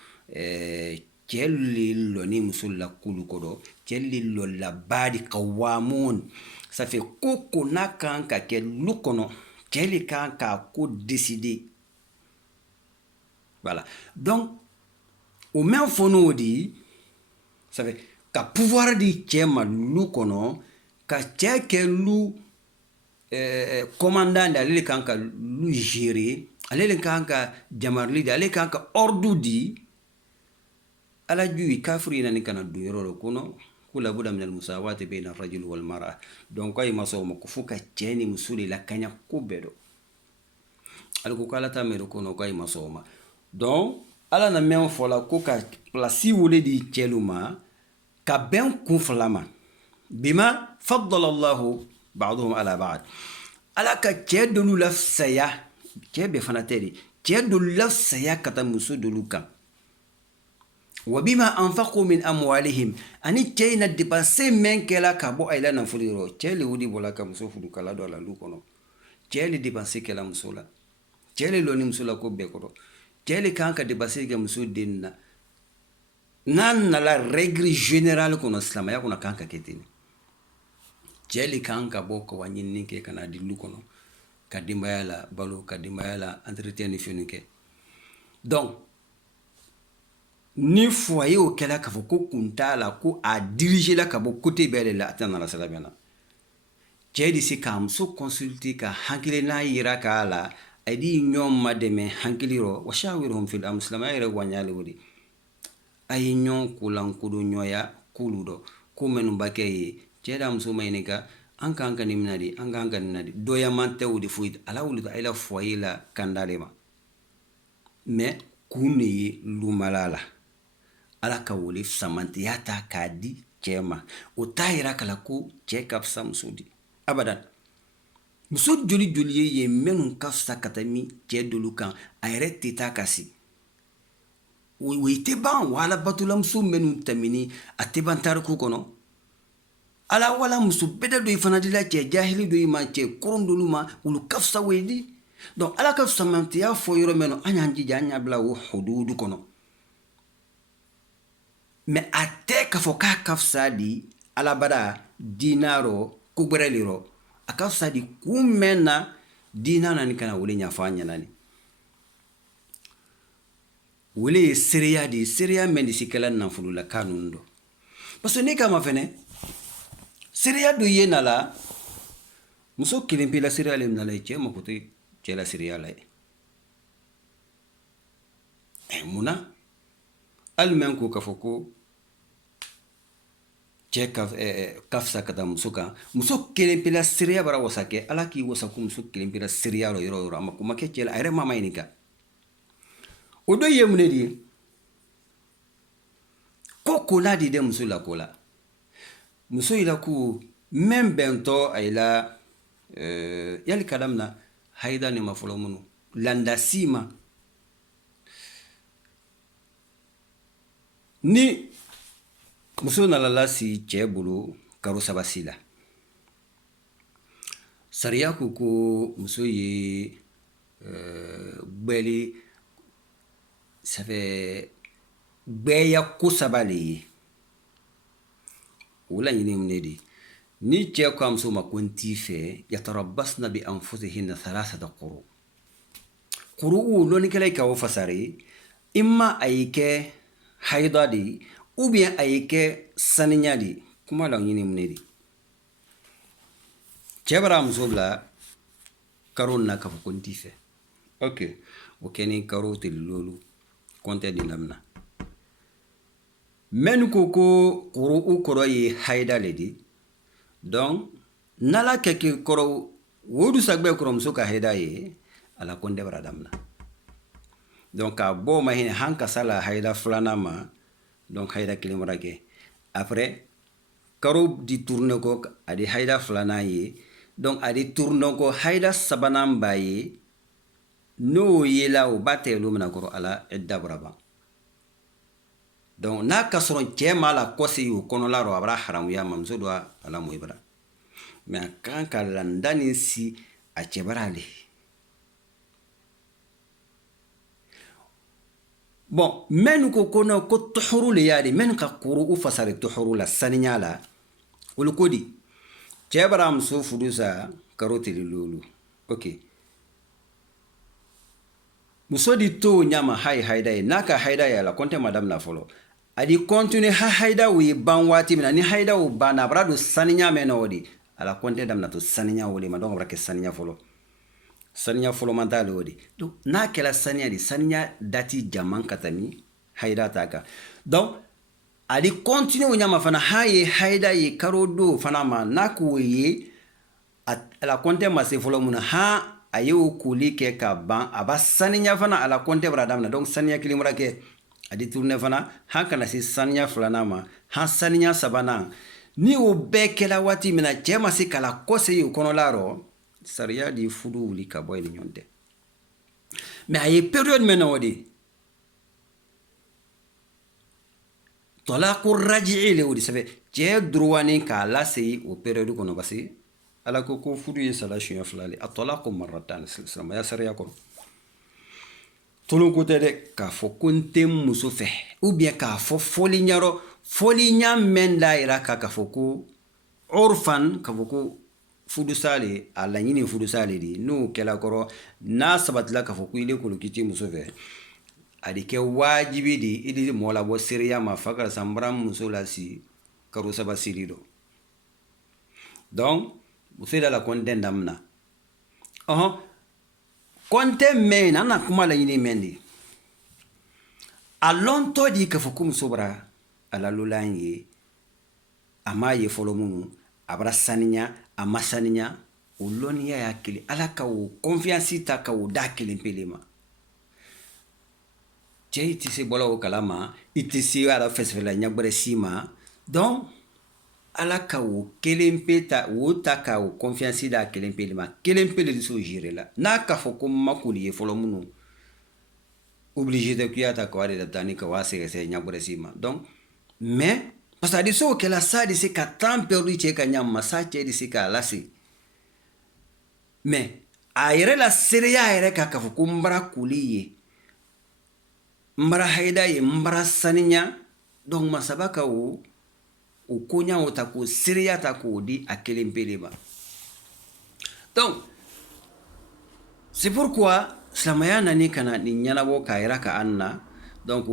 cɛ le lɔni muso la kulu kɔrɔ cɛ le lɔla baadi kawamun ça fait ko n'a kan ka kɛ lu kɔnɔ cɛ le kan k'a ko décider voilà donc o mɛn fɔ n'o di ça fait ka pouvoir di cɛ ma lu kɔnɔ ka cɛ kɛ lu commandant de ale kan ka lu gérer ale kan ka jamarili di ale kan ka ordre di ala juyi kafiri nani kana du yɔrɔ kɔnɔ ko la buda min al musawati bayna ar-rajul wal mar'a donc ay maso ma ko fu ka cɛ ni muso de la kanya ko bedo al ko kala ta mero kono ko ay maso ma donc ala na men fola ko ka place wole di cɛluma ka bɛn kun fila ma bima faddala allahu ba'dahum ala ba'd ala ka cɛ dolu la saya cɛ bɛ fana tɛ de cɛ dolu la saya ka taa muso dolu kan wa bima anfaqu min amwalihim ani cɛ in na dépenser men kɛla ka bɔ ay la nafolo yɔrɔ cɛ le wudi bɔla ka muso furu kala dɔ la lu kɔnɔ cɛ le dépenser kɛla muso la cɛ le lɔni muso la ko bɛɛ kɔrɔ cɛ le kan ka dépenser kɛ muso den na n'an nana règle générale kɔnɔ silamɛya kɔnɔ kan ka kɛ ten cɛ le kan ka bɔ ka wa ɲinini kɛ ka na di lu kɔnɔ ka denbaya la balo ka denbaya la entretien ni fɛnw kɛ donc ni foyer o kɛla k'a fɔ ko kun t'a la ko a dirige la ka bɔ côté bɛɛ de la a tɛna nana sira bɛn na cɛ de se k'a muso consulter ka hakilina yira k'a la a di ɲɔgɔn ma dɛmɛ hakili rɔ wa shawirhum fil amr silamɛya yɛrɛ waɲale o de a ye ɲɔgɔn kolankodɔɲɔgɔnya k'olu dɔ ko minnu b'a kɛ ye cɛ da muso ma ɲininka an kan ka nin mina de an kan ka nin na de dɔyaman tɛ o de foyi ala wuli a la foyer la kanda de ma mais kun de ye lumala la ala ka wele samantiya ta k'a di cɛ ma o t'a yira kala ko cɛ ka fisa muso di abadan muso joli joli ye minnu ka fisa ka tɛmɛ cɛ dolu kan a yɛrɛ tɛ taa ka si o tɛ ban wala batulamuso minnu tɛmɛni a tɛ ban tariku kɔnɔ ala wala muso bɛɛ dɔ i fana dila cɛ jahili dɔ i ma cɛ koron dolu ma olu ka fisa o ye di donc ala ka samantiya fɔ yɔrɔ min na an y'an jija an y'a bila o hududu kɔnɔ mais a tɛ k'a fɔ k'a ka fisa di alabada diina rɔ ko gbɛrɛ le rɔ a ka fisa di kun mɛn na diina na ni kana wele ɲɛfɔ an ɲɛna ni wele ye seereya de ye seereya mɛn de si kɛla nafolola ka ninnu dɔ parce que ne kama fɛnɛ seereya dɔ ye na la muso kelen pe la seereya le na la ye cɛ mako tɛ cɛ la seereya la ye munna hali mɛn ko k'a fɔ ko cɛ ka fisa ka taa muso kan muso kelen pe la seereya bara wasa kɛ ala k'i wasa ko muso kelen pe la seereya la yɔrɔ o yɔrɔ a ma ko ma kɛ cɛ la a yɛrɛ ma ɲininka o dɔ ye mun de ye ko kola de dɛ muso la ko la muso yi la ko mɛn bɛntɔ a yi la yali ka damina haida ni ma fɔlɔ minnu landasi ma ni muso nana lasi cɛ bolo karo saba si la sariya ko ko muso ye gbɛli ça fait gbɛya ko saba le ye o laɲini mun de ni cɛ ko a muso ma ko n t'i fɛ yatarabasna bi anfusihinna thalathata quru quru lɔnnikɛla yi ka o fasare imma a yi kɛ haida de ou bien a yi kɛ saniya de kuma laɲini mun de cɛ bara muso bila karo na k'a fɔ ko n t'i fɛ ok o kɛ ni karo teli lolu kɔntɛ de lamina mɛnu ko ko quru kɔrɔ ye haida le di donc n'ala kɛ kɔrɔ wodu sagbɛ kɔrɔ muso ka haida ye ala kɔntɛ bara damina donc k'a bɔ ma hinɛ han kasa la haida filanan ma donc haida kelen bara kɛ après karo di tourne ko a di haida filanan ye donc a di tourne ko haida sabanan b'a ye n'o yela o ba tɛ lo mina kɔrɔ ala edda bara ban donc n'a ka sɔrɔ cɛ ma la kɔsi o kɔnɔla rɔ a bara haramuya ma muso dɔ ala mo ibara mais a kan ka landa ni si a cɛ bara le bon mɛnu ko no ko tuhuru le yadi mɛnu ka kuru u fasare tuhuru la saniya la olu ko di cɛ bara muso fudu sa karo teli lolu ok muso di to ɲama haida ye n'a ka haida ye la kɔntɛ madame na fɔlɔ a di continue haida o ye ban waati min na ni haida o banna a bara don saniya mɛn na o de ala kɔntɛ damina to saniya o de ma donc a bara kɛ saniya fɔlɔ man t'ale o de donc n'a kɛla saniya de saniya dati jaman ka tɛmɛ haida ta kan donc a di continue o ɲama fana ha ye haida ye karo do fana ma n'a k'o ye ala kɔntɛ ma se fɔlɔ mun na ha a ye o koli kɛ ka ban a ba saniya fana ala kɔntɛ bara damina donc saniya kelen bara kɛ a di tourne fana han kana se saniya filanan ma han saniya sabanan ni o bɛɛ kɛla waati min na cɛ ma se kala kɔse ye o kɔnɔla rɔ sariya di fudu wuli ka bɔ ni ɲɔgɔn tɛ mais a ye période min na o de tɔlako raji'i le o de sɛbɛ cɛ droit k'a lase o période kɔnɔ parce que ala ko fudu ye sala siɲɛ fila le a tɔlako marratan silamɛya sariya kɔnɔ tolon kote de k'a fɔ ko n tɛ muso fɛ ou bien k'a fɔ fɔli ɲarɔ fɔli ɲa mɛn da yira k'a fɔ ko orphan k'a fɔ ko fudusa le a laɲini fudusa le di n'o kɛla kɔrɔ n'a sabatila k'a fɔ ko ile kolo k'i tɛ muso fɛ a de kɛ wajibi di i de mɔgɔ labɔ seereya ma fa karisa n bara muso la si karo saba siri dɔ donc muso da la ko n tɛ damina kɔnte mɛn na na kuma laɲini mɛn de a lɔntɔ di k'a fɔ ko muso bara a lalola n ye a m'a ye fɔlɔ minnu a bara saniya a ma saniya o lɔnniya y'a kelen ala ka o confiance ta ka o da kelen pele ma cɛ i tɛ se bɔla o kalama i tɛ se ala fɛsɛfɛla ɲagbɛrɛ si ma donc ala ka o kelen pe ta o ta ka o confiance da kelen pele ma kelen pele de so gere la n'a k'a fɔ ko ma koli ye fɔlɔ minnu obligé de kuya ta ka de ta ni ka wa sɛgɛsɛ ɲagbɛrɛ si ma donc mais parce que a de se o kɛla sa de se ka temps perdu cɛ ka ɲa ma sa cɛ de se k'a lase mais a yɛrɛ la seereya yɛrɛ ka k'a fɔ ko n bara koli ye n bara hayida ye n bara saniya donc masaba ka o koɲa o ta k'o seereya ta k'o di a kelen pele ma donc c'est pourquoi silamɛya nani ka na nin ɲɛnabɔ k'a yira ka an na donc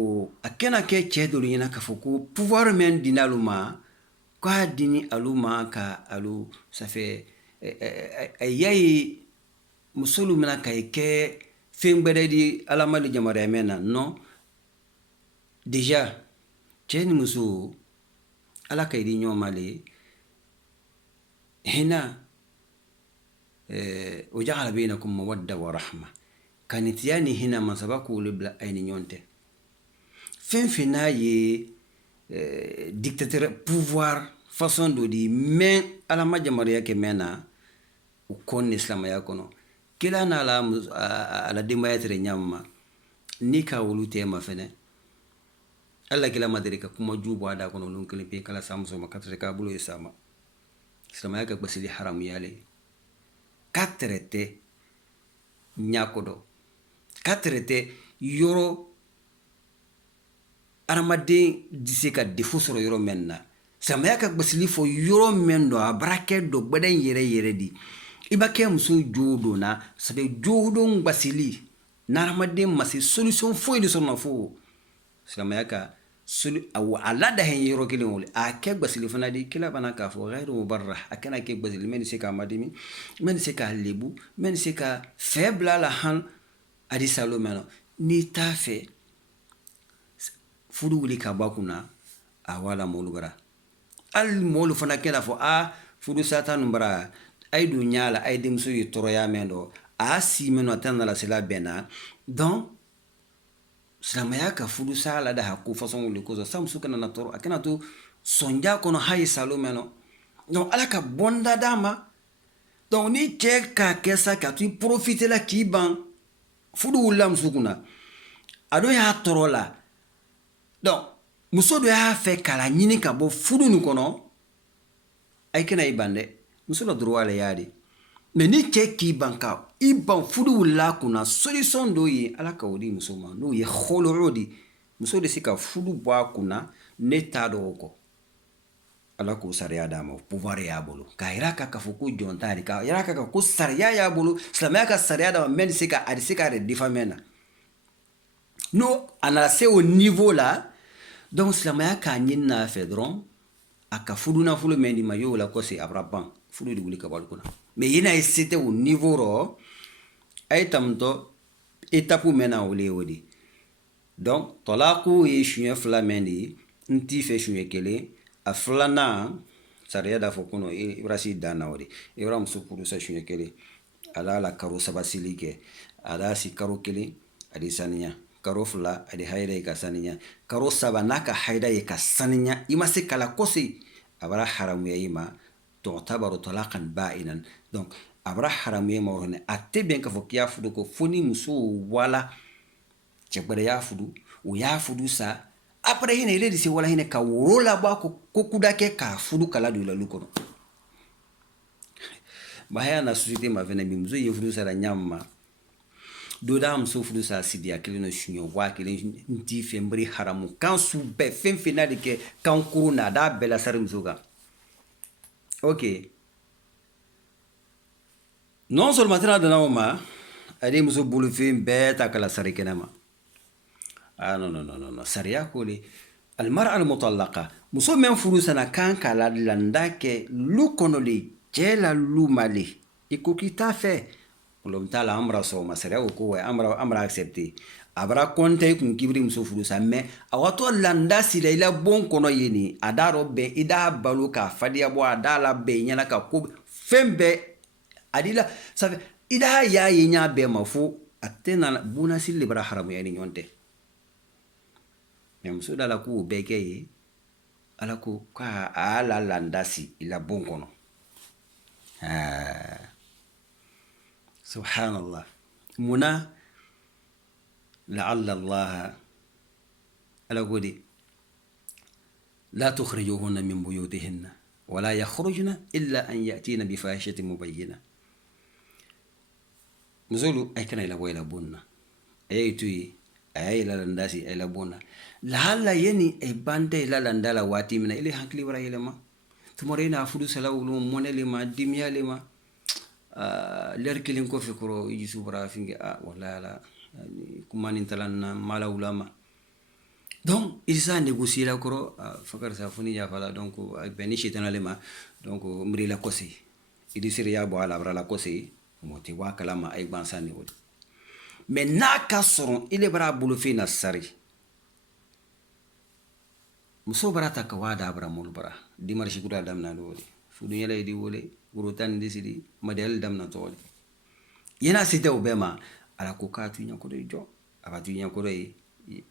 a kɛna kɛ cɛ dolu ɲɛna k'a fɔ ko pouvoir min dina alu ma k'a dini alu ma ka alu ça fait a y'a ye musolu mina ka kɛ fɛn gbɛdɛ di ala ma le jamariya mɛn na non déjà cɛ ni muso ala ka di ɲɔgɔn ma le hina o jagala bainakum mawadda wa rahma kanitiya ni hina masaba k'olu bila ay ni ɲɔgɔn tɛ fɛn fɛn n'a ye dictateur pouvoir façon dɔ di mɛn ala ma jamariya kɛ mɛn na o kɔn ni silamɛya kɔnɔ kila n'a la denbaya tere ɲama ni ka wolu tɛ ma fɛnɛ alla kila ma deli ka kuma jubu a da kɔnɔ olu kelen pe kala sa muso ma ka tere k'a bolo ye sama silamɛya ka gbasili haramu yale ka tɛrɛtɛ ɲako dɔ ka tɛrɛtɛ yɔrɔ adamaden di se ka defo sɔrɔ yɔrɔ mɛn na silamɛya ka gbasili fɔ yɔrɔ mɛn dɔ a barakɛ dɔ gbɛdɛn yɛrɛ yɛrɛ di i ba kɛ muso jodo na sabe jodo gbasili na adamaden ma se solution foyi de sɔrɔ na fo silamɛya ka a lada hen yɔrɔ kelen wole a kɛ gbasili fana di kila bana k'a fɔ ghayru mubarrah a kana kɛ gbasili mɛn se k'a madimi mɛn se k'a lebu mɛn se ka fɛ bila la han a di salo mɛn n'i t'a fɛ fudu wuli ka bɔ a kunna a wala mɔlu bara hali mɔlu fana kɛra fɔ fudu sata nu bara a ye don ɲa la a ye denmuso ye tɔɔrɔya mɛn dɔ a si mɛn a tɛ nana sela bɛnna donc silamɛya ka fudu sa la da hako façon wuli kosɔn sa muso kana na tɔɔrɔ a kana to sɔnja kɔnɔ ha ye salo mɛn donc ala ka bɔnda d'a ma donc ni cɛ k'a kɛ sa ka to i profiter la k'i ban fudu wulila muso kunna a dɔ y'a tɔɔrɔ la donc muso dɔ y'a fɛ k'a ɲini ka bɔ fudu nin kɔnɔ a kana i ban dɛ muso la droit le y'a de mais ni cɛ k'i ban ka i ban fudu wulila kunna solution dɔ ye ala ka o di muso ma n'o ye kholo di muso de se ka fudu bɔ a kunna ne t'a dɔn o kɔ ala k'o sariya d'a ma pouvoir y'a bolo k'a yira k'a fɔ ko jɔn t'a de k'a yira k'a ko sariya y'a bolo silamɛya ka sariya d'a ma mɛ se ka a se k'a yɛrɛ défend mɛn na n'o a nana se o niveau la donc silamɛya k'a ɲini n'a fɛ dɔrɔn a ka fudu nafolo mɛn di ma y'o la kɔse a bara ban fudu de wuli ka bɔ ale kunna mais yena ye se tɛ o niveau rɔ a ye tamutɔ étape mɛn na o le ye o de donc tɔlaku ye suɲɛ fila mɛn de ye n t'i fɛ suɲɛ kelen a filanan sariya d'a fɔ kɔnɔ i bɛra si dan na o de i bɛra muso furu sa suɲɛ kelen a b'a la karo saba sili kɛ a b'a si karo kelen a di saniya karo fila a di hayida ye ka saniya karo saba n'a ka hayida ye ka saniya i ma se kala kɔse a b'ara haramuya i ma tu'tabaru talaqan ba'inan donc a b'ara haramuya i ma o a tɛ bɛn k'a fɔ k'i y'a fudu ko fo ni muso wala cɛ gbɛrɛ y'a fudu o y'a fudu sa après hinɛ ile de se wala hinɛ ka woro labɔ a ko kuda kɛ k'a fudu kala don lalu kɔnɔ bahaya na société ma fɛnɛ bi muso ye fudu sara ɲam ma do da muso fudu sa sidiya kelen no sunyo wa kelen nti fembri haramu kan su be fen finali ke kan kuru na da bela sar muso ga ok non seulement tana dana ma ade muso bulu fen be ta kala sar kenama ah non sariya ko le al mar'a al mutallaqa muso men furu sana kan kala landake lu kono le jela lu mali ikokita fe lom tala amra so masara ko amra accepter abra konte kun kibri muso furu sa me awato landa sila ila bon kono yeni adaro be ida balu ka fadia bo adala be nyana ka ko fembe adila sa ida ya yenya be mafu atena buna sile bara haramu yani nyonte même so dala ku be ke ala ko ka ala landasi ila bon kono سبحان الله منا لعل الله على قولي لا تخرجوهن من بيوتهن ولا يخرجن إلا أن يأتين بفاحشة مبينة نزولوا أي كان إلى ويلا بونا أي توي أي لا لنداسي إلى بونا لعل يني أي باندي لا لندالا واتي من إلي هنكلي ورا يلما تمرين أفضل سلاو لهم من لما دميا لما lerkilin ko fi koro iji subra finge wala la kuma nin talanna mala ulama donc isa négocier la koro fakar sa funi ya fala donc beni shitana lema donc mri la kosi idi siriya bo ala bra la kosi moti wa kalama ay bansani wodi mais naka soron ile bra bulu fi na sari muso barata ka wada bra mul bra di marshi kuda damna wodi fudu yele di wole urutan disidi model damna tole yena site obema ala ko katu nyako do jo abatu nyako do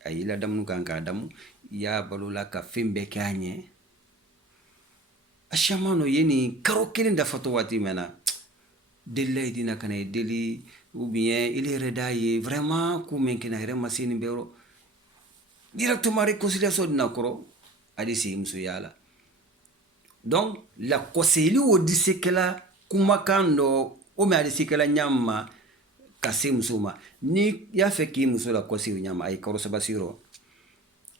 ayila damnu kanka damu ya balula ka fembe kanye ashamano yeni karo kelin da foto wati mena delle dina kana deli ou bien il est redaillé vraiment ku menkina re masini bero directement réconciliation na koro adisi musu yala donc la koseli o disekela kumakando o me adisekela nyama kase musuma ni ya fe ki muso la kosi nyama ay koro sabasiro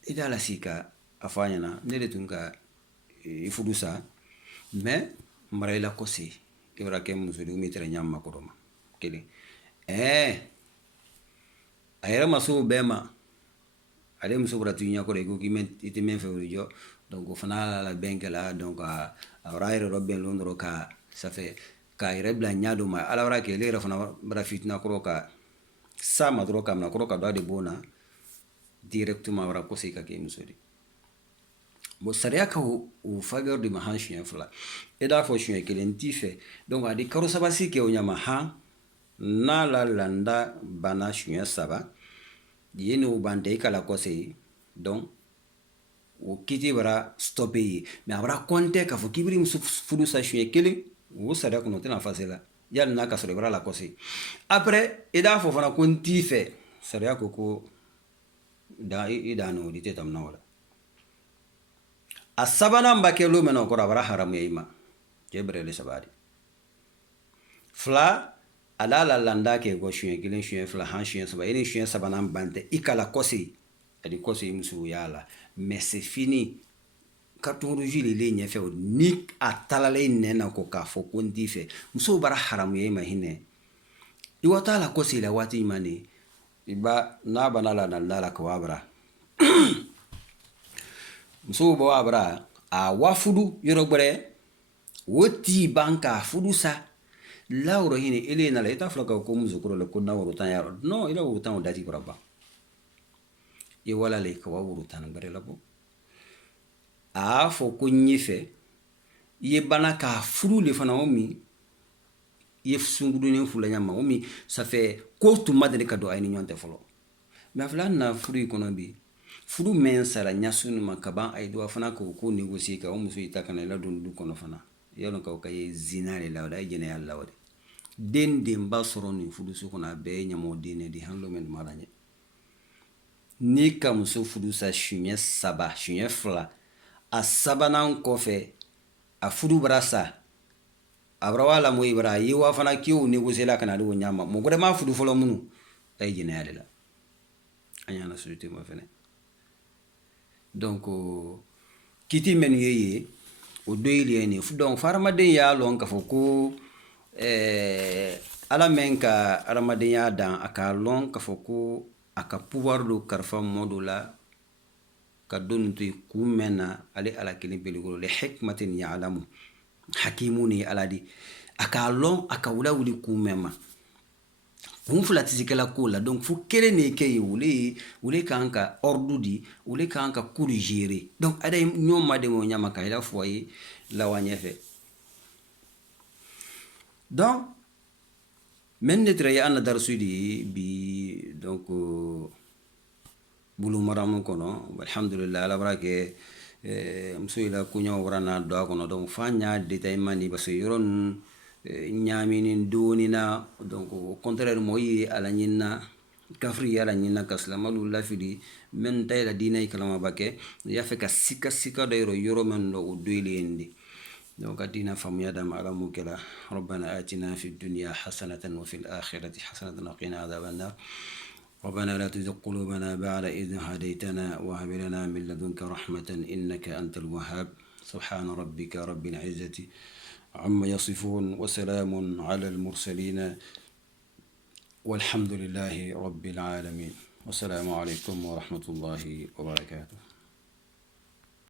ida la sika afanya na nele tunga ifudusa mais mara la kosi ibra ke muso du mitre nyama koroma kele ayera maso bema ale muso bratu nya ko rego ki men ite men fe jo donc fana la benkela donc awraire robben londro ka ça fait ka irebla nyado ma ala wara ke lera fana bra fitna ko ka sama dro kam na ko ka do de bona directement wara ko sika ke musodi bo saria ka o faveur de mahanchien fla et da fo chien ke lentife donc adi karo sabasi ke o nyama ha na la landa bana chien saba yeni o bande kala ko sei donc o kiti bara stopper mais abra konte ka fo kibri musu fudu sa chien kele o saria ko no tena facile yal na ka sobre bara la ko sei après et da fo fana konti fe saria ko da ida no di tetam na wala asabana mbake lo meno ko bara haram yima jebre le sabari fla ala la landa ke go chien gilen chien fla han chien saba ini chien sabana mbante ikala kosi adi kosi musu yala mais c'est fini katoroji le nya fe ni atalale nena ko ka fo kondi fe musu bara haram yima hine iwata la kosi la wati mani iba na bana la nalla ko abra muso bo abra a wafudu yorogbere woti banka fudu sa lauro hine ele na la ita floka ko muso ko le ko na woro tan yaro no ila woro tan dati braba e wala le ko woro tan bare labo a fo ko nyife ye banaka fudu le fana omi ye sungudu ne fula nyama omi ça fait ko to madre ka do ay ni nyonte folo mais fala na fudu ko no bi fudu men sara nyasunu makaban ay do fana ko négocier ka o muso itakana la don du kono fana yalo ka kay zinare la wala jene yalla wade den de mbasoro ni fudu su kona be nyamo dine di hanlo men maranye ni ka muso fudu sa chunye saba chunye fla a sabana ko fe a fudu brasa abra wala mo ibra yiwa fana ki o négocier la kana do nyama mo gode ma fudu folo munu ay jinaale la a ñana société mo fene donc kiti men yeye o doyli ni donc faramaden ya lon ka fo ko ala men ka aramaden ya dan aka lon ka fo ko aka pouvoir do karfa modo la ka don to ku mena ale ala kilin peligolo le hikmatin ya'lamu hakimuni aladi aka lon aka wula wuli ku mema kun fula tisikala ko la donc fo kele ne ke wule kan ka ordre di wule kan ka cour gérer donc ada nyoma de mo nyama ka ila foyer la wanye fe donc men ne traye an dar sudi bi donc bulu maramu kono alhamdulillah ala barake mso ila kunya warana do kono donc fanya detay mani baso yoron ñaminin donina donc au contraire moyi ala ñinna kafri ala ñinna kaslamalu lafidi men tay la dinay kalama bake ya fe ka sika dayro yoro men do doylendi donc adina famu yadam ala mukela rabbana atina fid dunya hasanatan wa fil akhirati hasanatan wa qina adhaban nar ربنا لا تزغ قلوبنا بعد إذ هديتنا وهب لنا من لدنك رحمة إنك أنت الوهاب سبحان ربك رب العزة عما يصفون وسلام على المرسلين والحمد لله رب العالمين والسلام عليكم ورحمة الله وبركاته.